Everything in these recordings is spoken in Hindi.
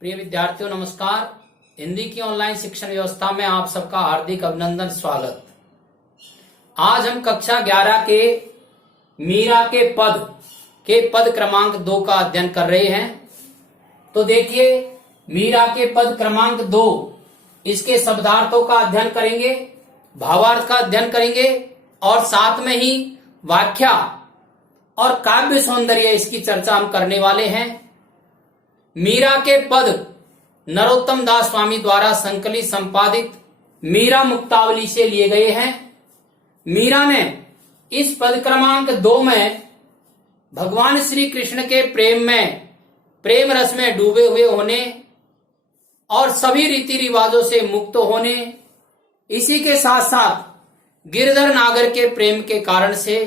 प्रिय विद्यार्थियों नमस्कार। हिंदी की ऑनलाइन शिक्षण व्यवस्था में आप सबका हार्दिक अभिनंदन स्वागत। आज हम कक्षा 11 के मीरा के पद क्रमांक 2 का अध्ययन कर रहे हैं। तो देखिए, मीरा के पद क्रमांक 2 इसके शब्दार्थों का अध्ययन करेंगे, भावार्थ का अध्ययन करेंगे और साथ में ही व्याख्या और काव्य सौंदर्य इसकी चर्चा हम करने वाले हैं। मीरा के पद नरोत्तम दास स्वामी द्वारा संकलित संपादित मीरा मुक्तावली से लिए गए हैं। मीरा ने इस पद क्रमांक 2 में भगवान श्री कृष्ण के प्रेम रस में डूबे हुए होने और सभी रीति रिवाजों से मुक्त होने, इसी के साथ साथ गिरधर नागर के प्रेम के कारण से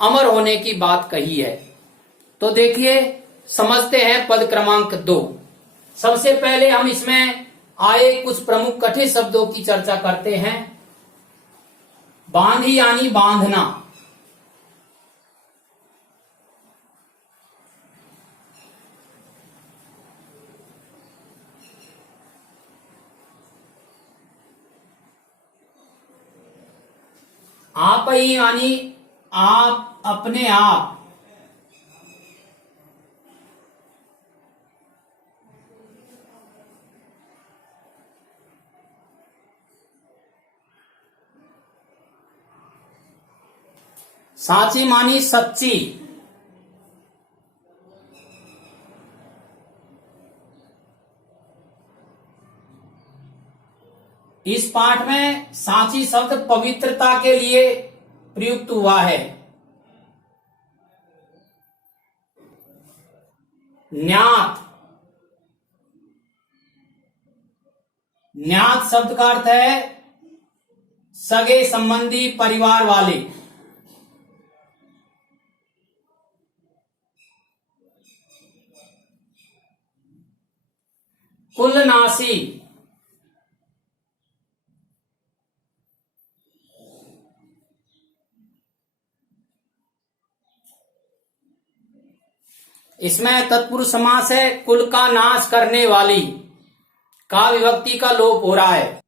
अमर होने की बात कही है। तो देखिए, समझते हैं पद क्रमांक 2। सबसे पहले हम इसमें आए कुछ प्रमुख कठिन शब्दों की चर्चा करते हैं। बांधी यानी बांधना, आप ही यानी आप, अपने आप, साची मानी सच्ची, इस पाठ में साची शब्द पवित्रता के लिए प्रयुक्त हुआ है। न्यात, न्यात शब्द का अर्थ है सगे संबंधी, परिवार वाले। कुलनासी, इसमें तत्पुरुष समास है। कुल का नाश करने वाली का विभक्ति का लोप हो रहा है।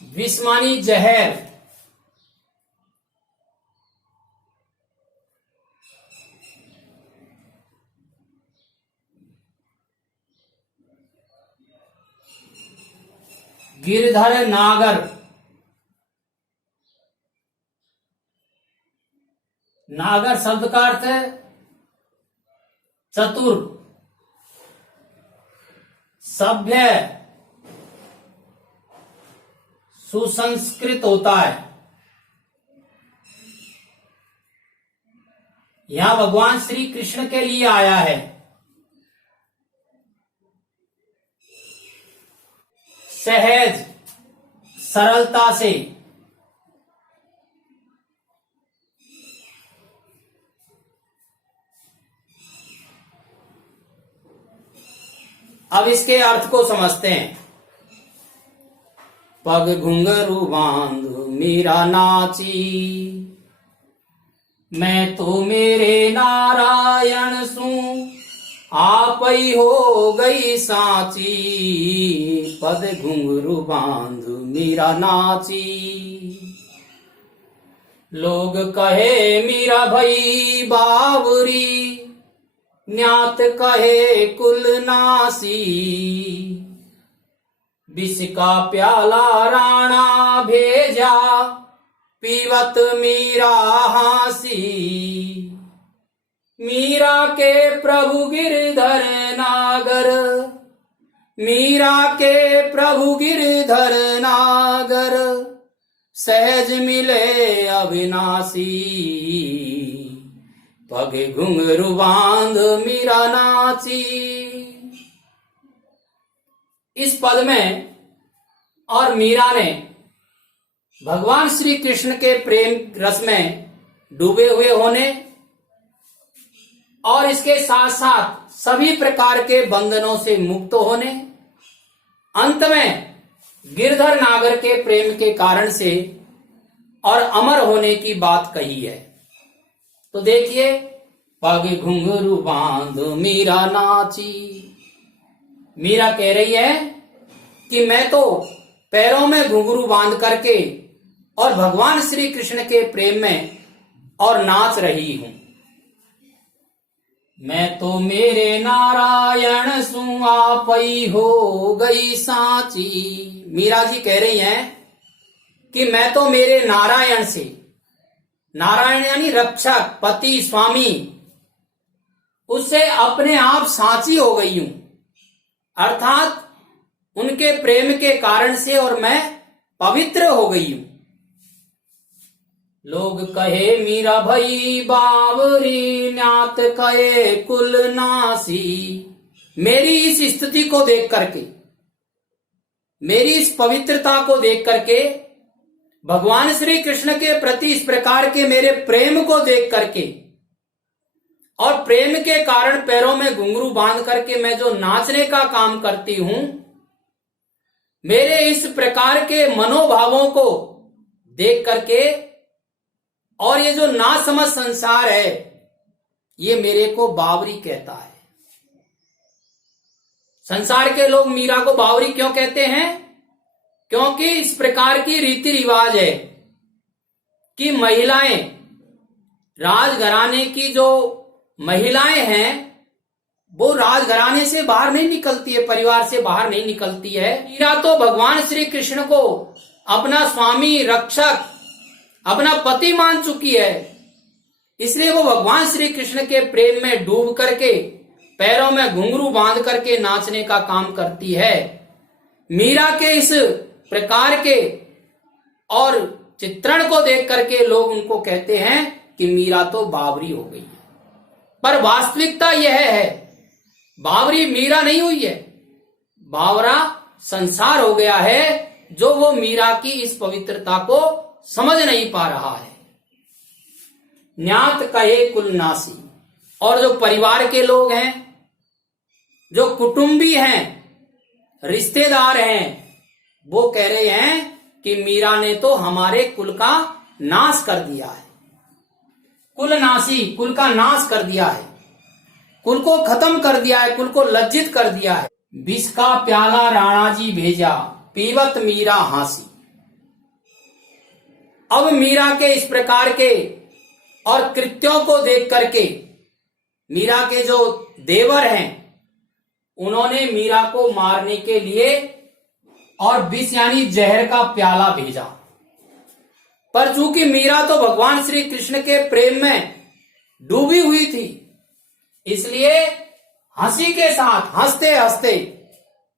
विष मानी जहर, गिरधर नागर, नागर शब्द का अर्थ है चतुर, सभ्य, सुसंस्कृत होता है। यह भगवान श्री कृष्ण के लिए आया है। सहज, सरलता से, अब इसके अर्थ को समझते हैं। पग घुंघरू बांध मीरा नाची, मैं तो मेरे नारायण सू, आप ही हो गई साची। पग घुंघरू बांध मीरा नाची, लोग कहे मीरा भई बावरी, न्यात कहे कुलनासी। विष का प्याला राणा भेजा, पीवत मीरा हासी। मीरा के प्रभु गिरधर नागर, मीरा के प्रभु गिरधर नागर, सहज मिले अविनाशी। पग घुंघरू बांध मीरा नाची। इस पद में और मीरा ने भगवान श्री कृष्ण के प्रेम रस में डूबे हुए होने और इसके साथ साथ सभी प्रकार के बंधनों से मुक्त होने, अंत में गिरधर नागर के प्रेम के कारण से और अमर होने की बात कही है। तो देखिए, पग घुंघरू बांध मीरा नाची। मीरा कह रही है कि मैं तो पैरों में घुंघरू बांध करके और भगवान श्री कृष्ण के प्रेम में और नाच रही हूं। मैं तो मेरे नारायण सु आपई हो गई साची। मीरा जी कह रही हैं कि मैं तो मेरे नारायण से, नारायण यानी रक्षक, पति, स्वामी, उससे अपने आप साची हो गई हूं, अर्थात उनके प्रेम के कारण से और मैं पवित्र हो गई हूं। लोग कहे मीरा भई बावरी, न्यात कहे कुल नासी। मेरी इस स्थिति को देख करके, मेरी इस पवित्रता को देख करके, भगवान श्री कृष्ण के प्रति इस प्रकार के मेरे प्रेम को देख करके और प्रेम के कारण पैरों में घुंघरू बांध करके मैं जो नाचने का काम करती हूं, मेरे इस प्रकार के मनोभावों को देख करके और ये जो नासमझ संसार है, ये मेरे को बावरी कहता है। संसार के लोग मीरा को बावरी क्यों कहते हैं? क्योंकि इस प्रकार की रीति रिवाज है कि महिलाएं, राजघराने की जो महिलाएं हैं, वो राजघराने से बाहर नहीं निकलती है, परिवार से बाहर नहीं निकलती है। मीरा तो भगवान श्री कृष्ण को अपना स्वामी, रक्षक, अपना पति मान चुकी है, इसलिए वो भगवान श्री कृष्ण के प्रेम में डूब करके पैरों में घुंघरू बांध करके नाचने का काम करती है। मीरा के इस प्रकार के और चित्रण को देख करके लोग उनको कहते हैं कि मीरा तो बावरी हो गई है, पर वास्तविकता यह है, बावरी मीरा नहीं हुई है, बावरा संसार हो गया है, जो वो मीरा की इस पवित्रता को समझ नहीं पा रहा है। न्यात कहे कुल नासी। और जो परिवार के लोग हैं, जो कुटुंबी हैं, रिश्तेदार हैं, वो कह रहे हैं कि मीरा ने तो हमारे कुल का नाश कर दिया है। कुल नासी, कुल का नाश कर दिया है, कुल को खत्म कर दिया है, कुल को लज्जित कर दिया है। विष का प्याला राणा जी भेजा, पीवत मीरा हासी। अब मीरा के इस प्रकार के और कृत्यों को देख करके मीरा के जो देवर हैं, उन्होंने मीरा को मारने के लिए और विष यानी जहर का प्याला भेजा। पर चूंकि मीरा तो भगवान श्री कृष्ण के प्रेम में डूबी हुई थी, इसलिए हंसी के साथ हंसते हंसते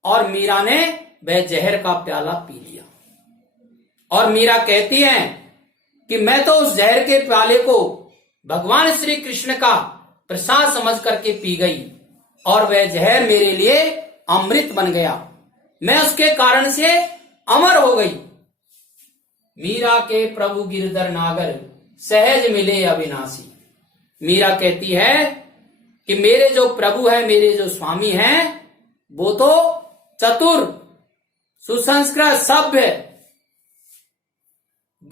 और मीरा ने वह जहर का प्याला पी लिया। और मीरा कहती है कि मैं तो उस जहर के प्याले को भगवान श्री कृष्ण का प्रसाद समझ करके पी गई और वह जहर मेरे लिए अमृत बन गया, मैं उसके कारण से अमर हो गई। मीरा के प्रभु गिरधर नागर सहज मिले अविनाशी। मीरा कहती है कि मेरे जो प्रभु है, मेरे जो स्वामी हैं, वो तो चतुर, सुसंस्कृत, सभ्य,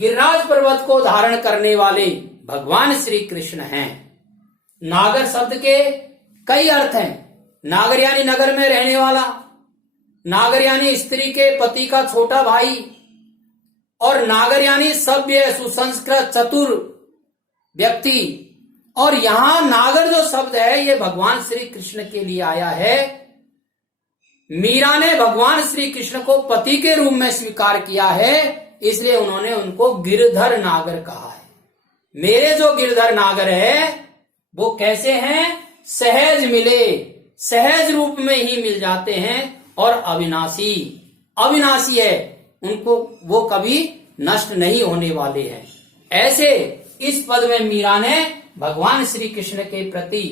गिरिराज पर्वत को धारण करने वाले भगवान श्री कृष्ण हैं। नागर शब्द के कई अर्थ हैं। नागर यानी नगर में रहने वाला, नागर यानी स्त्री के पति का छोटा भाई, और नागर यानी सभ्य, सुसंस्कृत, चतुर व्यक्ति। और यहां नागर जो शब्द है, ये भगवान श्री कृष्ण के लिए आया है। मीरा ने भगवान श्री कृष्ण को पति के रूप में स्वीकार किया है, इसलिए उन्होंने उनको गिरधर नागर कहा है। मेरे जो गिरधर नागर है वो कैसे हैं? सहज मिले, सहज रूप में ही मिल जाते हैं और अविनाशी, अविनाशी है, उनको वो कभी नष्ट नहीं होने वाले हैं। ऐसे इस पद में मीरा ने भगवान श्री कृष्ण के प्रति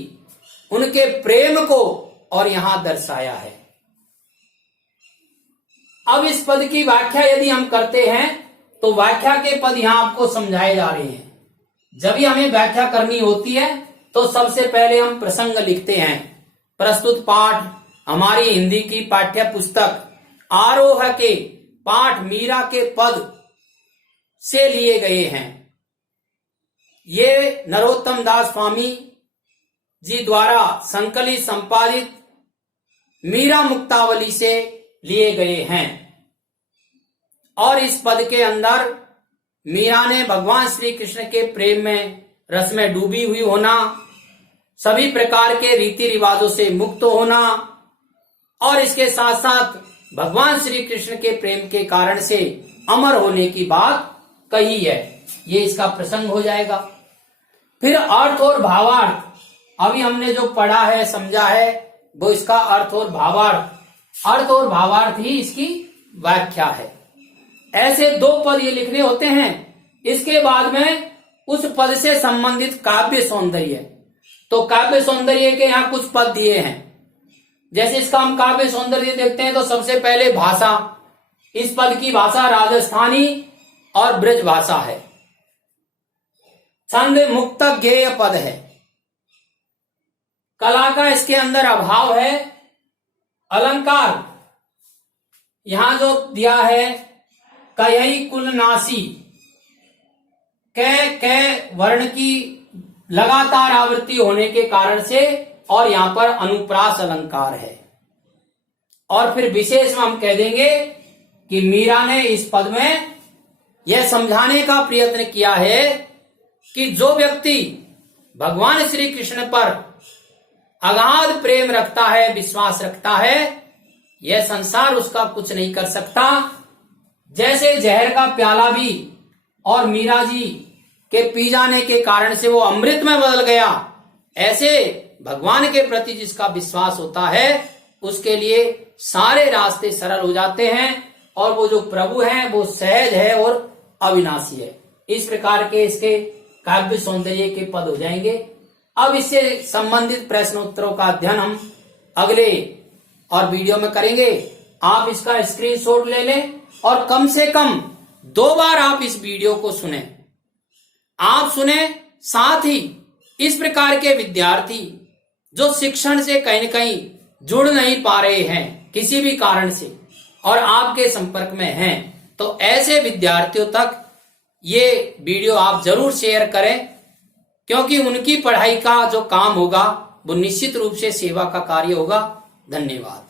उनके प्रेम को और यहां दर्शाया है। अब इस पद की व्याख्या यदि हम करते हैं तो व्याख्या के पद यहां आपको समझाए जा रहे हैं। जब भी हमें व्याख्या करनी होती है तो सबसे पहले हम प्रसंग लिखते हैं। प्रस्तुत पाठ हमारी हिंदी की पाठ्य पुस्तक आरोह के पाठ मीरा के पद से लिए गए हैं। ये नरोत्तम दास स्वामी जी द्वारा संकलित संपादित मीरा मुक्तावली से लिए गए हैं। और इस पद के अंदर मीरा ने भगवान श्री कृष्ण के प्रेम में रस में डूबी हुई होना, सभी प्रकार के रीति रिवाजों से मुक्त होना और इसके साथ साथ भगवान श्री कृष्ण के प्रेम के कारण से अमर होने की बात कही है। ये इसका प्रसंग हो जाएगा। फिर अर्थ और भावार्थ, अभी हमने जो पढ़ा है समझा है वो इसका अर्थ और भावार्थ, अर्थ और भावार्थ ही इसकी व्याख्या है। ऐसे दो पद ये लिखने होते हैं। इसके बाद में उस पद से संबंधित काव्य सौंदर्य, तो काव्य सौंदर्य के यहाँ कुछ पद दिए हैं। जैसे इसका हम काव्य सौंदर्य देखते हैं तो सबसे पहले भाषा, इस पद की भाषा राजस्थानी और ब्रज भाषा है। छंद मुक्त ज्ञेय पद है। कला का इसके अंदर अभाव है। अलंकार यहां जो दिया है कयई कुल नासी, कै वर्ण की लगातार आवृत्ति होने के कारण से, और यहां पर अनुप्रास अलंकार है। और फिर विशेष में हम कह देंगे कि मीरा ने इस पद में यह समझाने का प्रयत्न किया है कि जो व्यक्ति भगवान श्री कृष्ण पर अगाध प्रेम रखता है, विश्वास रखता है, यह संसार उसका कुछ नहीं कर सकता। जैसे जहर का प्याला भी और मीरा जी के पी जाने के कारण से वो अमृत में बदल गया, ऐसे भगवान के प्रति जिसका विश्वास होता है उसके लिए सारे रास्ते सरल हो जाते हैं और वो जो प्रभु है वो सहज है और अविनाशी है। इस प्रकार के इसके काव्य सौंदर्य के पद हो जाएंगे। अब इससे संबंधित प्रश्नोत्तरों का अध्ययन हम अगले और वीडियो में करेंगे। आप इसका स्क्रीनशॉट ले लें और कम से कम 2 बार आप इस वीडियो को सुने। आप सुने, साथ ही इस प्रकार के विद्यार्थी जो शिक्षण से कहीं न कहीं जुड़ नहीं पा रहे हैं किसी भी कारण से और आपके संपर्क में हैं, तो ऐसे विद्यार्थियों तक ये वीडियो आप जरूर शेयर करें, क्योंकि उनकी पढ़ाई का जो काम होगा वो निश्चित रूप से सेवा का कार्य होगा। धन्यवाद।